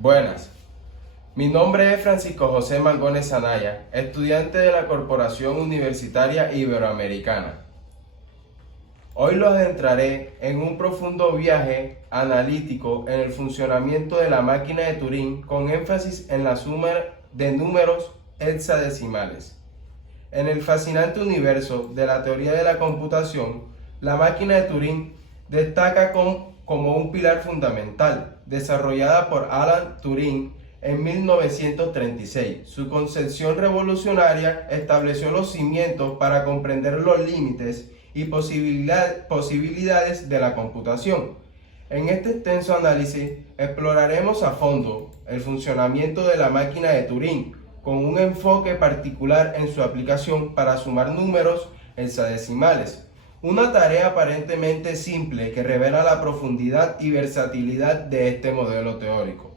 Buenas, mi nombre es Francisco José Mangones Anaya, estudiante de la Corporación Universitaria Iberoamericana. Hoy los adentraré en un profundo viaje analítico en el funcionamiento de la máquina de Turing con énfasis en la suma de números hexadecimales. En el fascinante universo de la teoría de la computación, la máquina de Turing destaca como un pilar fundamental, desarrollada por Alan Turing en 1936. Su concepción revolucionaria estableció los cimientos para comprender los límites y posibilidades de la computación. En este extenso análisis exploraremos a fondo el funcionamiento de la máquina de Turing, con un enfoque particular en su aplicación para sumar números hexadecimales. Una tarea aparentemente simple que revela la profundidad y versatilidad de este modelo teórico.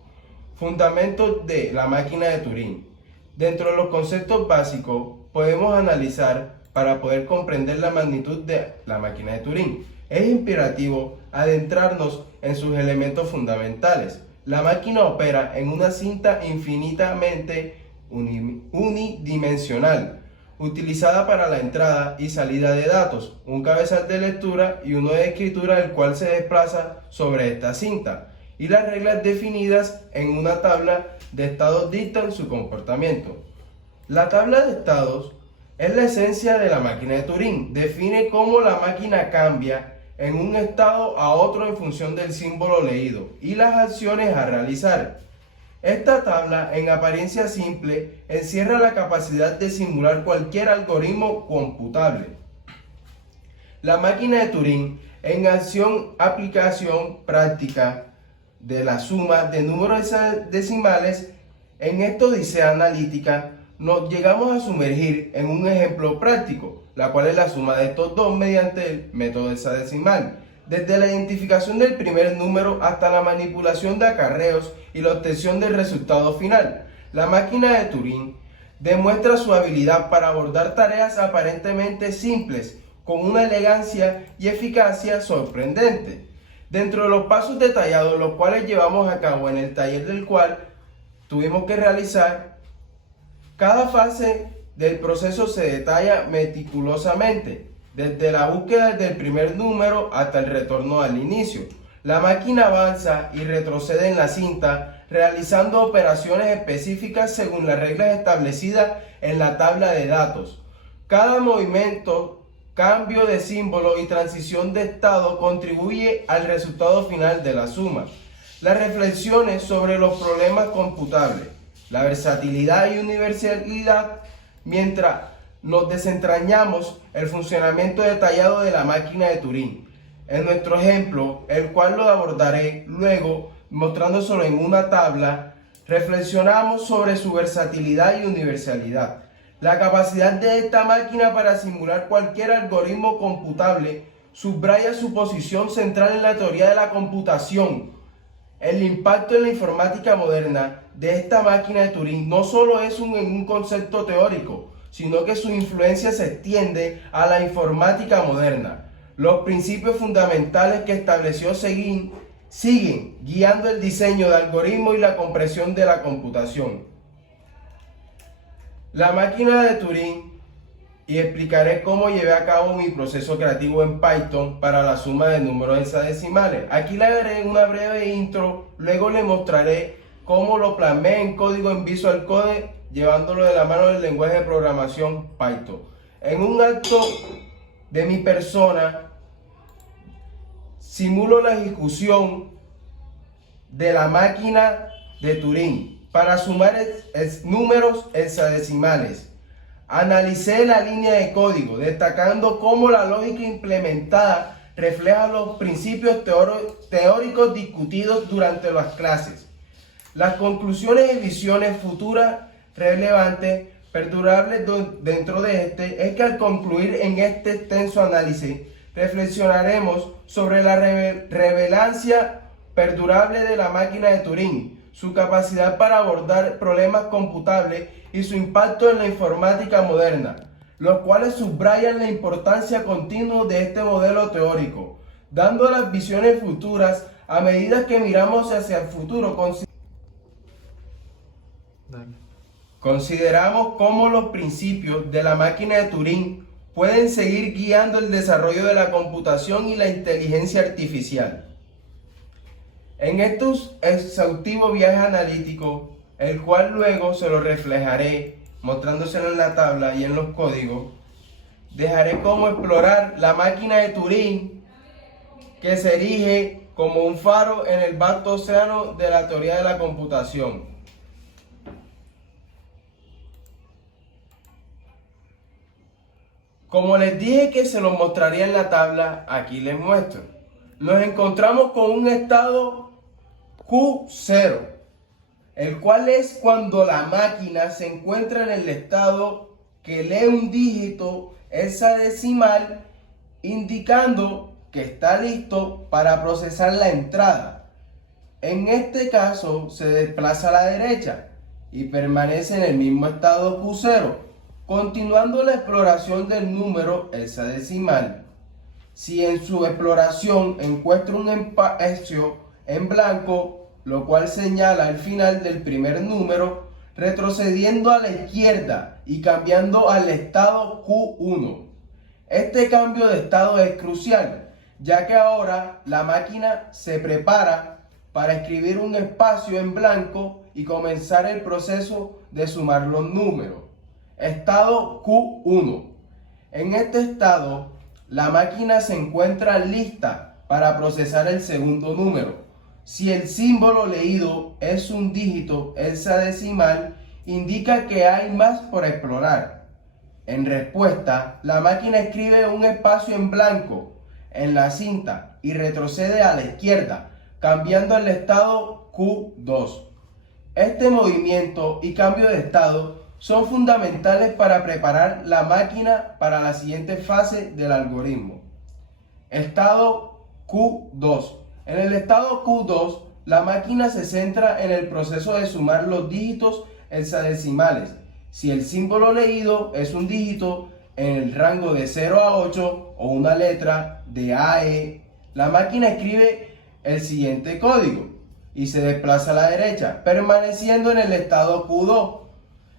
Fundamentos de la máquina de Turing. Dentro de los conceptos básicos podemos analizar para poder comprender la magnitud de la máquina de Turing. Es imperativo adentrarnos en sus elementos fundamentales. La máquina opera en una cinta infinitamente unidimensional, utilizada para la entrada y salida de datos, un cabezal de lectura y uno de escritura, el cual se desplaza sobre esta cinta, y las reglas definidas en una tabla de estados dictan su comportamiento. La tabla de estados es la esencia de la máquina de Turing. Define cómo la máquina cambia en un estado a otro en función del símbolo leído y las acciones a realizar. Esta tabla, en apariencia simple, encierra la capacidad de simular cualquier algoritmo computable. La máquina de Turing, en acción, aplicación práctica de la suma de números decimales, en esta odisea analítica, nos llegamos a sumergir en un ejemplo práctico, la cual es la suma de estos dos mediante el método hexadecimal. Desde la identificación del primer número hasta la manipulación de acarreos y la obtención del resultado final, la máquina de Turing demuestra su habilidad para abordar tareas aparentemente simples con una elegancia y eficacia sorprendente. Dentro de los pasos detallados, los cuales llevamos a cabo en el taller del cual tuvimos que realizar, cada fase del proceso se detalla meticulosamente, desde la búsqueda del primer número hasta el retorno al inicio. La máquina avanza y retrocede en la cinta, realizando operaciones específicas según las reglas establecidas en la tabla de datos. Cada movimiento, cambio de símbolo y transición de estado contribuye al resultado final de la suma. Las reflexiones sobre los problemas computables, la versatilidad y universalidad, mientras nos desentrañamos el funcionamiento detallado de la máquina de Turing. En nuestro ejemplo, el cual lo abordaré luego mostrándoselo en una tabla, reflexionamos sobre su versatilidad y universalidad. La capacidad de esta máquina para simular cualquier algoritmo computable subraya su posición central en la teoría de la computación. El impacto en la informática moderna de esta máquina de Turing no solo es un concepto teórico, sino que su influencia se extiende a la informática moderna. Los principios fundamentales que estableció siguen guiando el diseño de algoritmos y la comprensión de la computación. La máquina de Turing, y explicaré cómo llevé a cabo mi proceso creativo en Python para la suma de números hexadecimales. Aquí le daré una breve intro, luego le mostraré cómo lo plasmé en código en Visual Code, llevándolo de la mano del lenguaje de programación Python. En un acto de mi persona, simulo la ejecución de la máquina de Turing para sumar números hexadecimales. Analicé la línea de código, destacando cómo la lógica implementada refleja los principios teóricos discutidos durante las clases. Las conclusiones y visiones futuras relevantes, perdurables dentro de este, es que al concluir en este extenso análisis, reflexionaremos sobre la relevancia perdurable de la máquina de Turing, su capacidad para abordar problemas computables y su impacto en la informática moderna, los cuales subrayan la importancia continua de este modelo teórico, dando a las visiones futuras a medida que miramos hacia el futuro. Consideramos cómo los principios de la máquina de Turing pueden seguir guiando el desarrollo de la computación y la inteligencia artificial. En estos exhaustivos viajes analíticos, el cual luego se lo reflejaré mostrándoselo en la tabla y en los códigos, dejaré cómo explorar la máquina de Turing, que se erige como un faro en el vasto océano de la teoría de la computación. Como les dije que se los mostraría en la tabla, aquí les muestro. Nos encontramos con un estado Q0, el cual es cuando la máquina se encuentra en el estado que lee un dígito hexadecimal, indicando que está listo para procesar la entrada. En este caso se desplaza a la derecha y permanece en el mismo estado Q0, continuando la exploración del número hexadecimal. Si en su exploración encuentra un espacio en blanco, lo cual señala el final del primer número, retrocediendo a la izquierda y cambiando al estado Q1. Este cambio de estado es crucial, ya que ahora la máquina se prepara para escribir un espacio en blanco y comenzar el proceso de sumar los números. Estado Q1. En este estado, la máquina se encuentra lista para procesar el segundo número. Si el símbolo leído es un dígito hexadecimal, indica que hay más por explorar. En respuesta, la máquina escribe un espacio en blanco en la cinta y retrocede a la izquierda, cambiando el estado Q2. Este movimiento y cambio de estado son fundamentales para preparar la máquina para la siguiente fase del algoritmo. Estado Q2. En el estado Q2, la máquina se centra en el proceso de sumar los dígitos hexadecimales. Si el símbolo leído es un dígito en el rango de 0 a 8 o una letra de A a E, la máquina escribe el siguiente código y se desplaza a la derecha, permaneciendo en el estado Q2.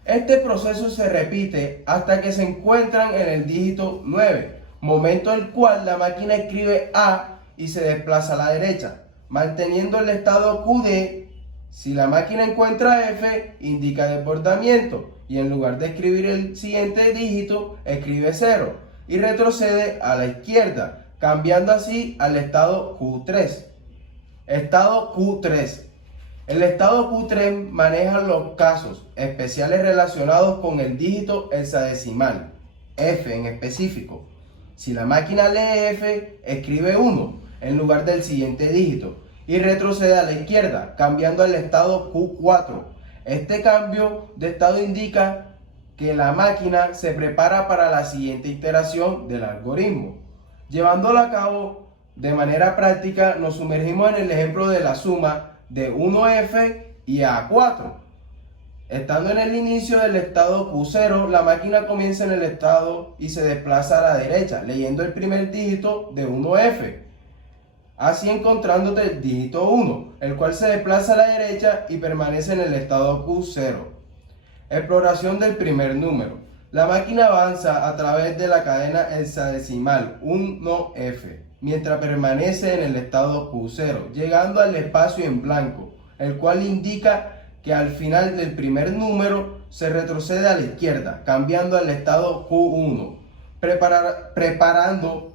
Este proceso se repite hasta que se encuentran en el dígito 9, momento en el cual la máquina escribe A y se desplaza a la derecha, manteniendo el estado QD. Si la máquina encuentra F, indica desbordamiento y en lugar de escribir el siguiente dígito, escribe 0 y retrocede a la izquierda, cambiando así al estado Q3. Estado Q3. El estado Q3 maneja los casos especiales relacionados con el dígito hexadecimal, F en específico. Si la máquina lee F, escribe 1 en lugar del siguiente dígito y retrocede a la izquierda, cambiando al estado Q4. Este cambio de estado indica que la máquina se prepara para la siguiente iteración del algoritmo. Llevándolo a cabo de manera práctica, nos sumergimos en el ejemplo de la suma de 1F y A4. Estando en el inicio del estado Q0, la máquina comienza en el estado y se desplaza a la derecha, leyendo el primer dígito de 1F, así encontrándote el dígito 1, el cual se desplaza a la derecha y permanece en el estado Q0. Exploración del primer número. La máquina avanza a través de la cadena hexadecimal 1F, mientras permanece en el estado Q0, llegando al espacio en blanco, el cual indica que al final del primer número se retrocede a la izquierda, cambiando al estado Q1, preparando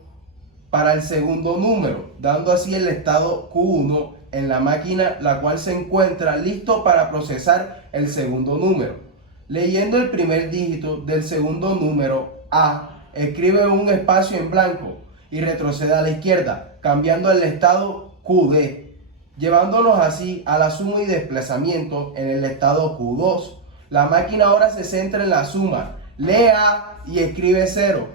para el segundo número, dando así el estado Q1 en la máquina, la cual se encuentra listo para procesar el segundo número. Leyendo el primer dígito del segundo número, A, escribe un espacio en blanco y retrocede a la izquierda, cambiando el estado QD, llevándonos así a la suma y desplazamiento en el estado Q2. La máquina ahora se centra en la suma, lee A y escribe 0,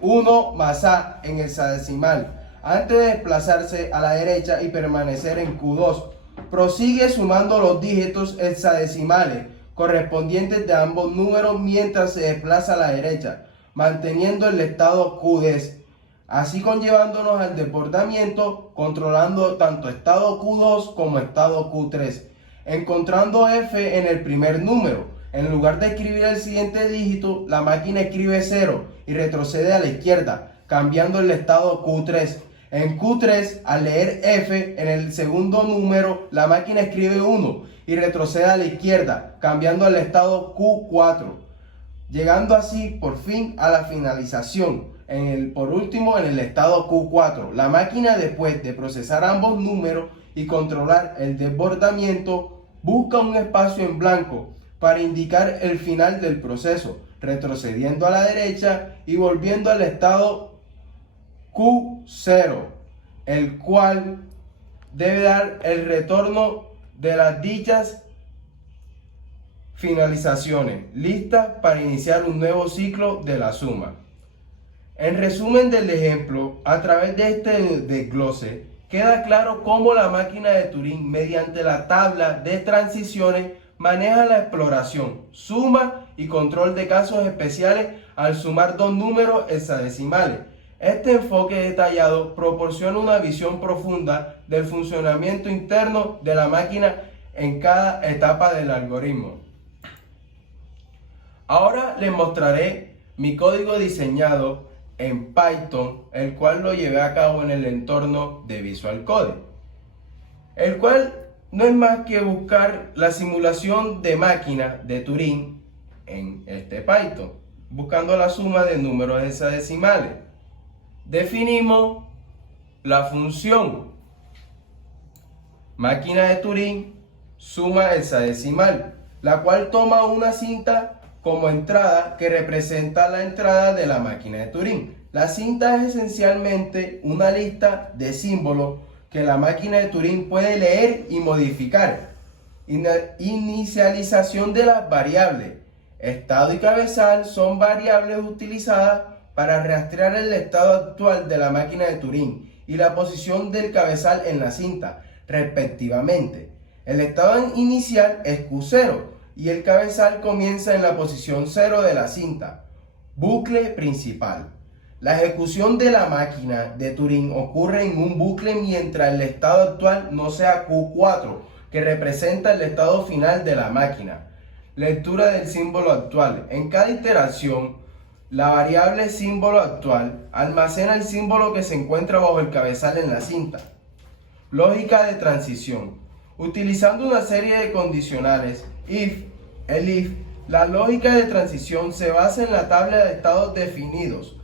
1 más A en hexadecimal, antes de desplazarse a la derecha y permanecer en Q2. Prosigue sumando los dígitos hexadecimales correspondientes de ambos números mientras se desplaza a la derecha, manteniendo el estado QD, así conllevándonos al desbordamiento, controlando tanto estado Q2 como estado Q3. encontrando f en el primer número. En lugar de escribir el siguiente dígito, la máquina escribe 0 y retrocede a la izquierda, cambiando el estado Q3. En Q3, al leer f en el segundo número, la máquina escribe 1 y retrocede a la izquierda, cambiando el estado Q4, llegando así por fin a la finalización. Por último, en el estado Q4, la máquina, después de procesar ambos números y controlar el desbordamiento, busca un espacio en blanco para indicar el final del proceso, retrocediendo a la derecha y volviendo al estado Q0, el cual debe dar el retorno de las dichas finalizaciones, listas para iniciar un nuevo ciclo de la suma. En resumen del ejemplo, a través de este desglose, queda claro cómo la máquina de Turing, mediante la tabla de transiciones, maneja la exploración, suma y control de casos especiales al sumar dos números hexadecimales. Este enfoque detallado proporciona una visión profunda del funcionamiento interno de la máquina en cada etapa del algoritmo. Ahora les mostraré mi código diseñado en Python, el cual lo llevé a cabo en el entorno de Visual Code, el cual no es más que buscar la simulación de máquina de Turing en este Python, buscando la suma de números hexadecimales. Definimos la función máquina de Turing suma hexadecimal, la cual toma una cinta como entrada que representa la entrada de la máquina de Turing. La cinta es esencialmente una lista de símbolos que la máquina de Turing puede leer y modificar. Inicialización de las variables. Estado y cabezal son variables utilizadas para rastrear el estado actual de la máquina de Turing y la posición del cabezal en la cinta, respectivamente. El estado inicial es Q0 y el cabezal comienza en la posición 0 de la cinta. Bucle principal. La ejecución de la máquina de Turing ocurre en un bucle mientras el estado actual no sea Q4, que representa el estado final de la máquina. Lectura del símbolo actual. En cada iteración, la variable símbolo actual almacena el símbolo que se encuentra bajo el cabezal en la cinta. Lógica de transición. Utilizando una serie de condicionales, if, la lógica de transición se basa en la tabla de estados definidos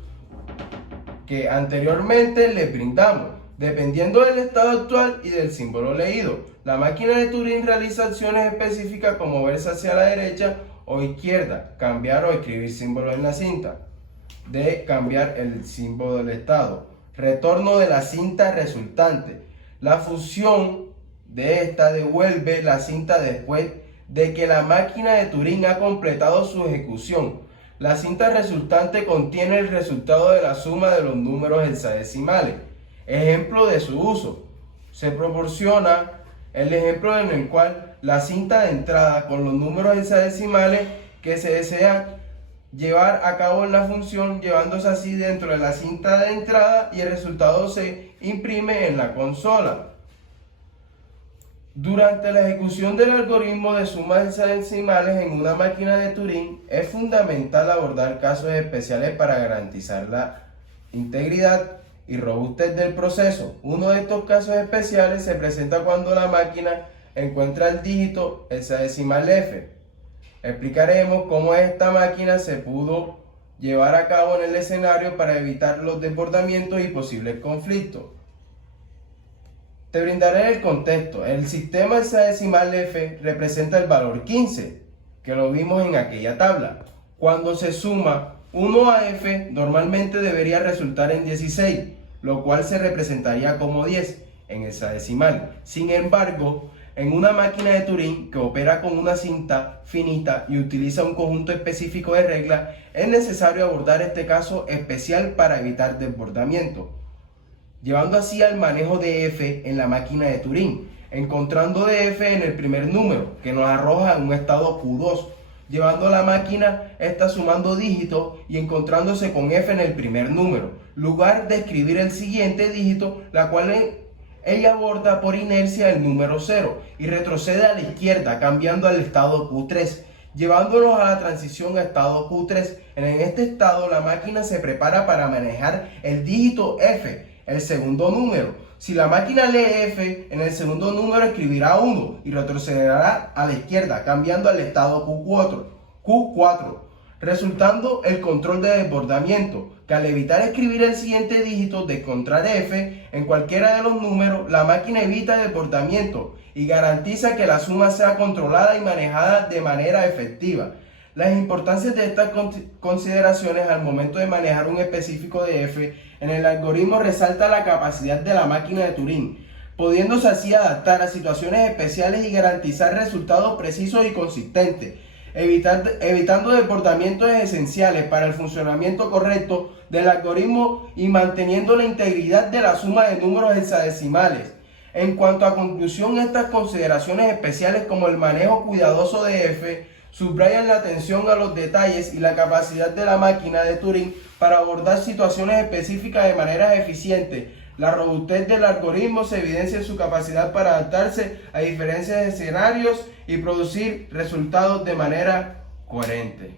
que anteriormente les brindamos, dependiendo del estado actual y del símbolo leído. La máquina de Turing realiza acciones específicas como moverse hacia la derecha o izquierda, cambiar o escribir símbolos en la cinta, de cambiar el símbolo del estado, retorno de la cinta resultante. La función de esta devuelve la cinta después de que la máquina de Turing ha completado su ejecución. La cinta resultante contiene el resultado de la suma de los números hexadecimales. Ejemplo de su uso. Se proporciona el ejemplo en el cual la cinta de entrada con los números hexadecimales que se desean llevar a cabo en la función, llevándose así dentro de la cinta de entrada y el resultado se imprime en la consola. Durante la ejecución del algoritmo de sumas hexadecimales en una máquina de Turing, es fundamental abordar casos especiales para garantizar la integridad y robustez del proceso. Uno de estos casos especiales se presenta cuando la máquina encuentra el dígito hexadecimal F. Explicaremos cómo esta máquina se pudo llevar a cabo en el escenario para evitar los desbordamientos y posibles conflictos. Te brindaré el contexto. El sistema hexadecimal F representa el valor 15, que lo vimos en aquella tabla. Cuando se suma 1 a F, normalmente debería resultar en 16, lo cual se representaría como 10 en hexadecimal. Sin embargo, en una máquina de Turing que opera con una cinta finita y utiliza un conjunto específico de reglas, es necesario abordar este caso especial para evitar desbordamiento, llevando así al manejo de f en la máquina de Turing, encontrando df en el primer número, que nos arroja en un estado Q2, llevando la máquina está sumando dígitos y encontrándose con f en el primer número, lugar de escribir el siguiente dígito, la cual ella aborda por inercia el número 0 y retrocede a la izquierda cambiando al estado Q3, llevándonos a la transición a estado Q3. En este estado la máquina se prepara para manejar el dígito F, el segundo número. Si la máquina lee F, en el segundo número escribirá 1 y retrocederá a la izquierda cambiando al estado Q4, resultando el control de desbordamiento, que al evitar escribir el siguiente dígito de encontrar F en cualquiera de los números, la máquina evita el desbordamiento y garantiza que la suma sea controlada y manejada de manera efectiva. Las importancias de estas consideraciones al momento de manejar un específico de F en el algoritmo resalta la capacidad de la máquina de Turing, pudiéndose así adaptar a situaciones especiales y garantizar resultados precisos y consistentes, evitando desbordamientos esenciales para el funcionamiento correcto del algoritmo y manteniendo la integridad de la suma de números hexadecimales. En cuanto a conclusión, estas consideraciones especiales como el manejo cuidadoso de F subrayan la atención a los detalles y la capacidad de la máquina de Turing para abordar situaciones específicas de manera eficiente. La robustez del algoritmo se evidencia en su capacidad para adaptarse a diferentes escenarios y producir resultados de manera coherente.